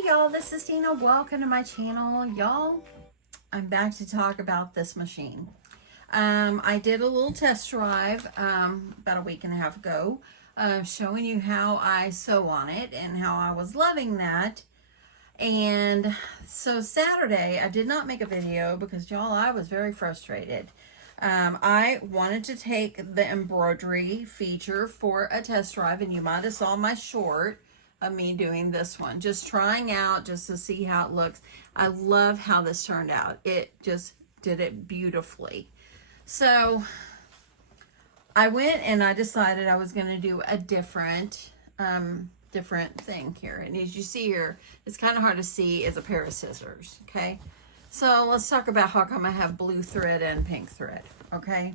Hey y'all, this is Dina. Welcome to my channel. Y'all, I'm back to talk about this machine. I did a little test drive about a week and a half ago, showing you how I sew on it and how I was loving that. And so Saturday, I did not make a video because y'all, I was very frustrated. I wanted to take the embroidery feature for a test drive, and you might have saw my short of me doing this one, just trying out just to see how it looks. I love how this turned out. It just did it beautifully. So I went and I decided I was going to do a different thing here. And as you see here, it's kind of hard to see, is a pair of scissors. Okay, so let's talk about how come I have blue thread and pink thread. Okay,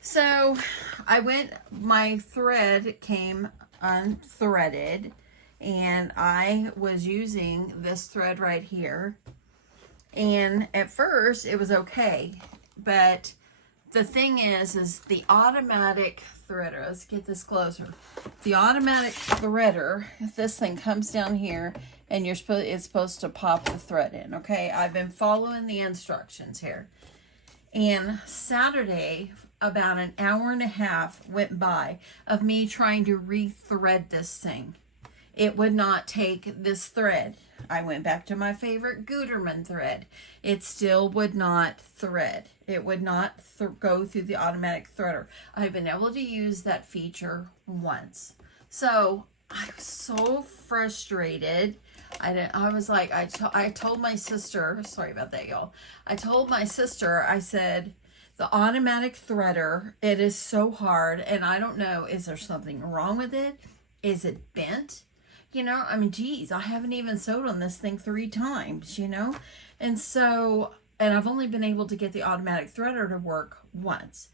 so I went, my thread came unthreaded, and I was using this thread right here, and at first it was okay, but the thing is the automatic threader, let's get this closer, the automatic threader, if this thing comes down here and it's supposed to pop the thread in. Okay, I've been following the instructions here, and Saturday about an hour and a half went by of me trying to re-thread this thing. It would not take this thread. I went back to my favorite Gutermann thread. It still would not thread. It would not go through the automatic threader. I've been able to use that feature once. So I was so frustrated. I was like, I told my sister, sorry about that, y'all. I told my sister, I said, the automatic threader, it is so hard, and I don't know, is there something wrong with it? Is it bent? You know, I mean, geez, I haven't even sewed on this thing 3 times, you know? And so, and I've only been able to get the automatic threader to work once.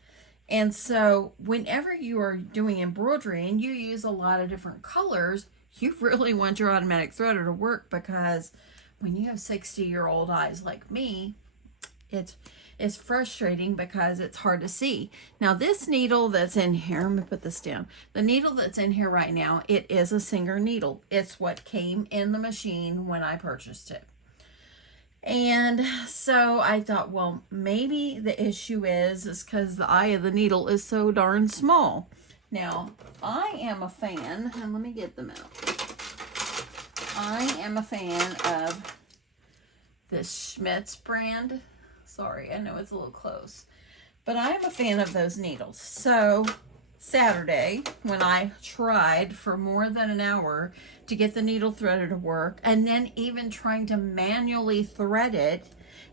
And so whenever you are doing embroidery and you use a lot of different colors, you really want your automatic threader to work, because when you have 60-year-old eyes like me, it's frustrating because it's hard to see. Now this needle that's in here, let me put this down. The needle that's in here right now, it is a Singer needle. It's what came in the machine when I purchased it. And so I thought, well, maybe the issue is because the eye of the needle is so darn small. Now, I am a fan, and let me get them out. I am a fan of this Schmitz brand. Sorry, I know it's a little close, but I am a fan of those needles. So Saturday, when I tried for more than an hour to get the needle threader to work, and then even trying to manually thread it,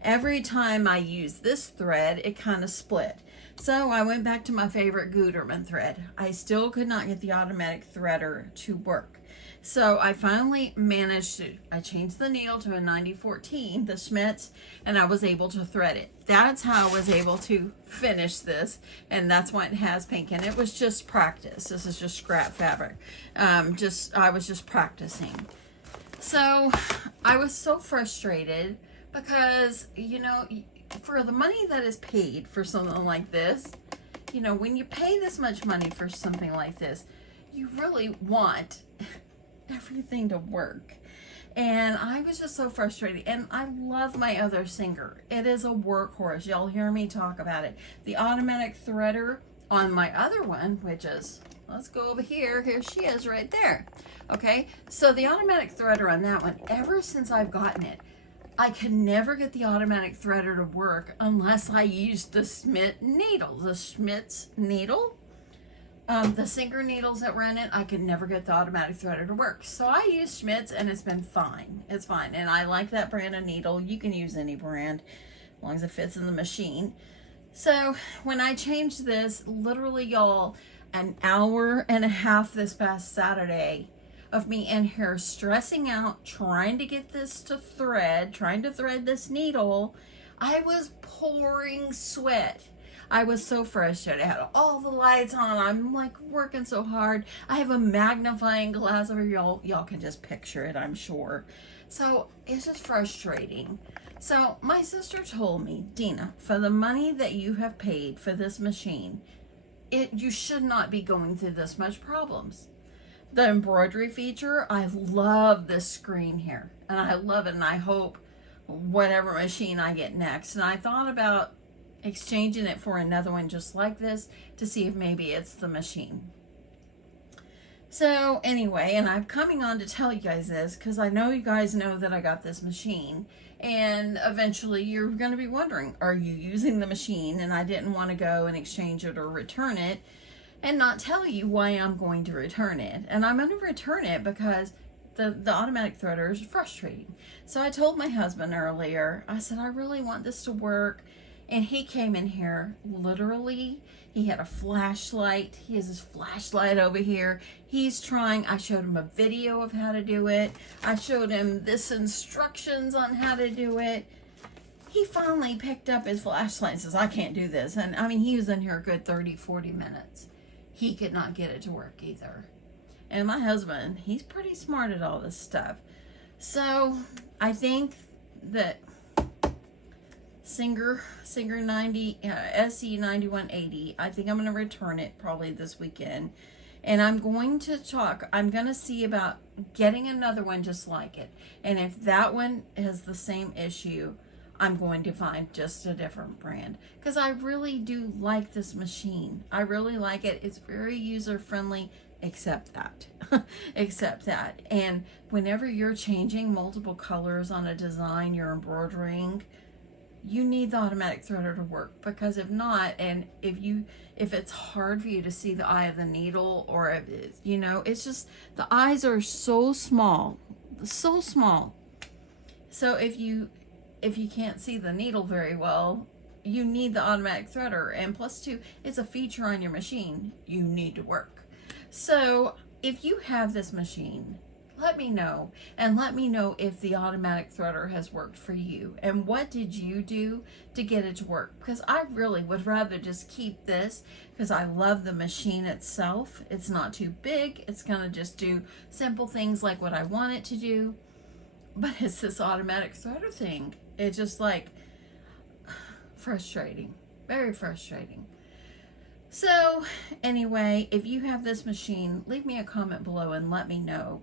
every time I used this thread, it kind of split. So I went back to my favorite Gutermann thread. I still could not get the automatic threader to work. So I finally managed to, I changed the needle to a 9014, the Schmitz, and I was able to thread it. That's how I was able to finish this, and that's why it has pink. And it was just practice. This is just scrap fabric. I was just practicing. So I was so frustrated because, you know, for the money that is paid for something like this, you know, when you pay this much money for something like this, you really want everything to work. And I was just so frustrated. And I love my other Singer. It is a workhorse. Y'all hear me talk about it. The automatic threader on my other one, which is, let's go over here. Here she is right there. Okay, so the automatic threader on that one, ever since I've gotten it, I can never get the automatic threader to work unless I use the Schmitz needle, the Schmitz needle. The Singer needles that run it, I could never get the automatic threader to work. So I use Schmitz, and it's been fine. It's fine. And I like that brand of needle. You can use any brand as long as it fits in the machine. So when I changed this, literally, y'all, an hour and a half this past Saturday of me in here stressing out, trying to get this to thread, trying to thread this needle, I was pouring sweat. I was so frustrated. I had all the lights on. I'm like working so hard. I have a magnifying glass over, y'all can just picture it, I'm sure. So it's just frustrating. So my sister told me, Dina, for the money that you have paid for this machine, you should not be going through this much problems. the embroidery feature. I love this screen here, and I love it, and I hope whatever machine I get next. And I thought about exchanging it for another one just like this to see if maybe it's the machine. So anyway, and I'm coming on to tell you guys this because I know you guys know that I got this machine, and eventually you're going to be wondering, are you using the machine? And I didn't want to go and exchange it or return it and not tell you why I'm going to return it. And I'm going to return it because the automatic threader is frustrating. So I told my husband earlier, I said, I really want this to work. And he came in here, literally, he had a flashlight. He has his flashlight over here. He's trying, I showed him a video of how to do it. I showed him this instructions on how to do it. He finally picked up his flashlight and says, I can't do this. And I mean, he was in here a good 30, 40 minutes. He could not get it to work either. And my husband, he's pretty smart at all this stuff. So I think that Singer 90 SE9180, I think I'm going to return it probably this weekend. And I'm going to see about getting another one just like it. And if that one has the same issue, I'm going to find just a different brand. Because I really do like this machine. I really like it. It's very user-friendly, except that. Except that. And whenever you're changing multiple colors on a design, you're embroidering, you need the automatic threader to work, because if not, and if it's hard for you to see the eye of the needle, or if it's, you know, it's just the eyes are so small. So if you can't see the needle very well, you need the automatic threader. And plus two, it's a feature on your machine you need to work. So if you have this machine, let me know, and let me know if the automatic threader has worked for you, and what did you do to get it to work, because I really would rather just keep this, because I love the machine itself. It's not too big. It's gonna just do simple things like what I want it to do, but it's this automatic threader thing. It's just like frustrating, very frustrating. So anyway, if you have this machine, leave me a comment below and let me know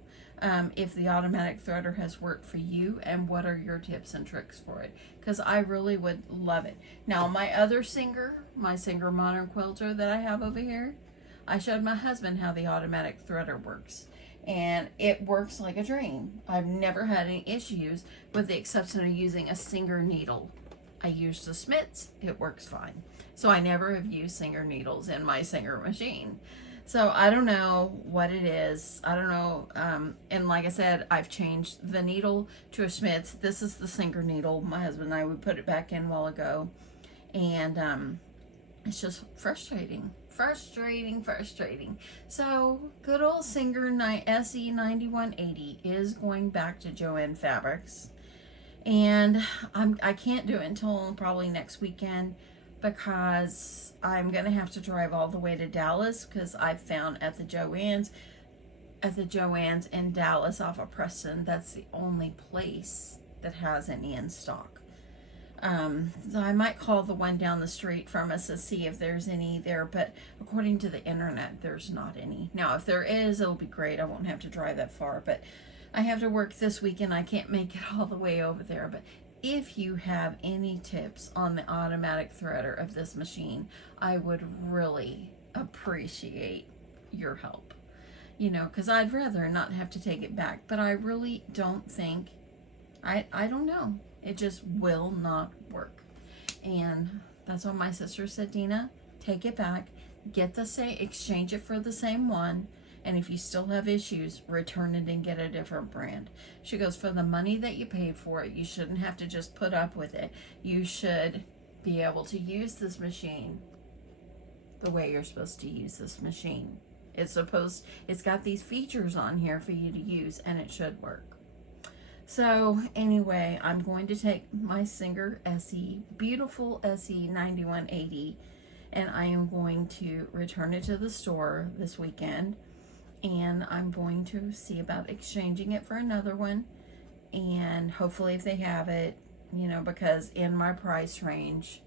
if the automatic threader has worked for you, and what are your tips and tricks for it, because I really would love it. Now my other Singer, my Singer Modern Quilter that I have over here, I showed my husband how the automatic threader works, and it works like a dream. I've never had any issues, with the exception of using a Singer needle. I used the Smiths, it works fine. So I never have used Singer needles in my Singer machine. So I don't know what it is. I don't know. And like I said, I've changed the needle to a Smiths. This is the Singer needle. My husband and I, we put it back in a while ago. And it's just frustrating. Frustrating. So good old Singer SE9180 is going back to Joann Fabrics. And I can't do it until probably next weekend, because I'm gonna have to drive all the way to Dallas, because I've found at the Joann's in Dallas off of Preston, that's the only place that has any in stock. So I might call the one down the street from us to see if there's any there, but according to the internet, there's not any. Now, if there is, it'll be great. I won't have to drive that far, but I have to work this weekend. I can't make it all the way over there. But if you have any tips on the automatic threader of this machine, I would really appreciate your help. You know, because I'd rather not have to take it back. But I really don't think, I don't know. It just will not work. And that's what my sister said, Dina, take it back, get the same, exchange it for the same one. And if you still have issues, return it and get a different brand. She goes, for the money that you paid for it, you shouldn't have to just put up with it. You should be able to use this machine the way you're supposed to use this machine. It's got these features on here for you to use, and it should work. So anyway, I'm going to take my Singer beautiful SE9180, and I am going to return it to the store this weekend. And I'm going to see about exchanging it for another one, and hopefully if they have it, you know, because in my price range,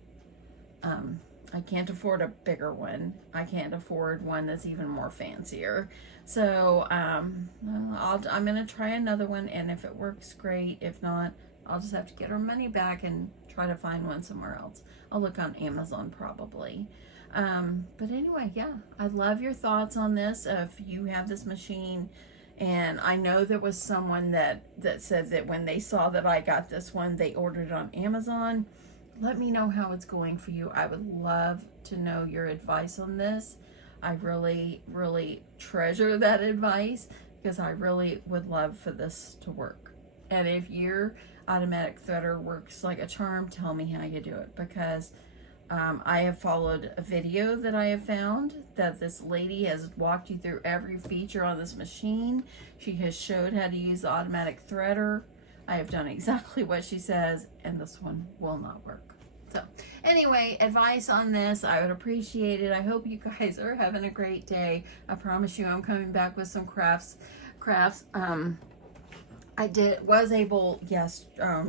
I can't afford a bigger one. I can't afford one that's even more fancier. So I'm going to try another one, and if it works, great. If not, I'll just have to get our money back and try to find one somewhere else. I'll look on Amazon probably. But anyway, yeah, I'd love your thoughts on this. If you have this machine, and I know there was someone that said that when they saw that I got this one, they ordered it on Amazon. Let me know how it's going for you. I would love to know your advice on this. I really, really treasure that advice because I really would love for this to work. And if your automatic threader works like a charm, tell me how you do it, because I have followed a video that I have found that this lady has walked you through every feature on this machine. She has showed how to use the automatic threader. I have done exactly what she says, and this one will not work. So anyway, advice on this, I would appreciate it. I hope you guys are having a great day. I promise you I'm coming back with some crafts. I was able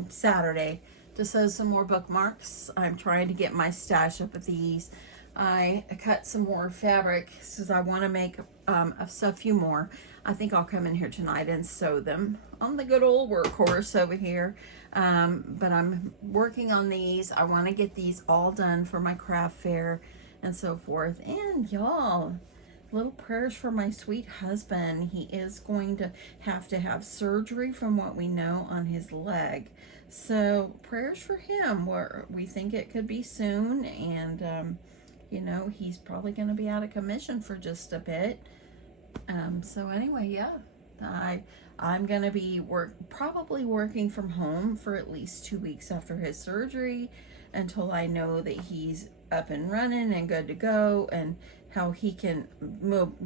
Saturday to sew some more bookmarks. I'm trying to get my stash up of these. I cut some more fabric because I want to make a few more. I think I'll come in here tonight and sew them on the good old workhorse over here. But I'm working on these. I want to get these all done for my craft fair and so forth. And y'all, little prayers for my sweet husband. He is going to have surgery from what we know on his leg. So prayers for him. We think it could be soon, and you know, he's probably going to be out of commission for just a bit. So anyway, yeah, I'm going to be probably working from home for at least 2 weeks after his surgery until I know that he's up and running and good to go, and how he can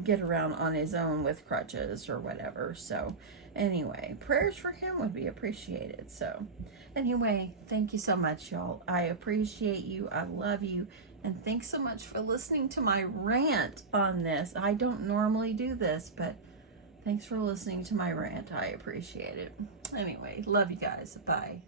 get around on his own with crutches or whatever. So anyway, prayers for him would be appreciated. So anyway, thank you so much, y'all. I appreciate you. I love you. And thanks so much for listening to my rant on this. I don't normally do this, but thanks for listening to my rant. I appreciate it. Anyway, love you guys. Bye.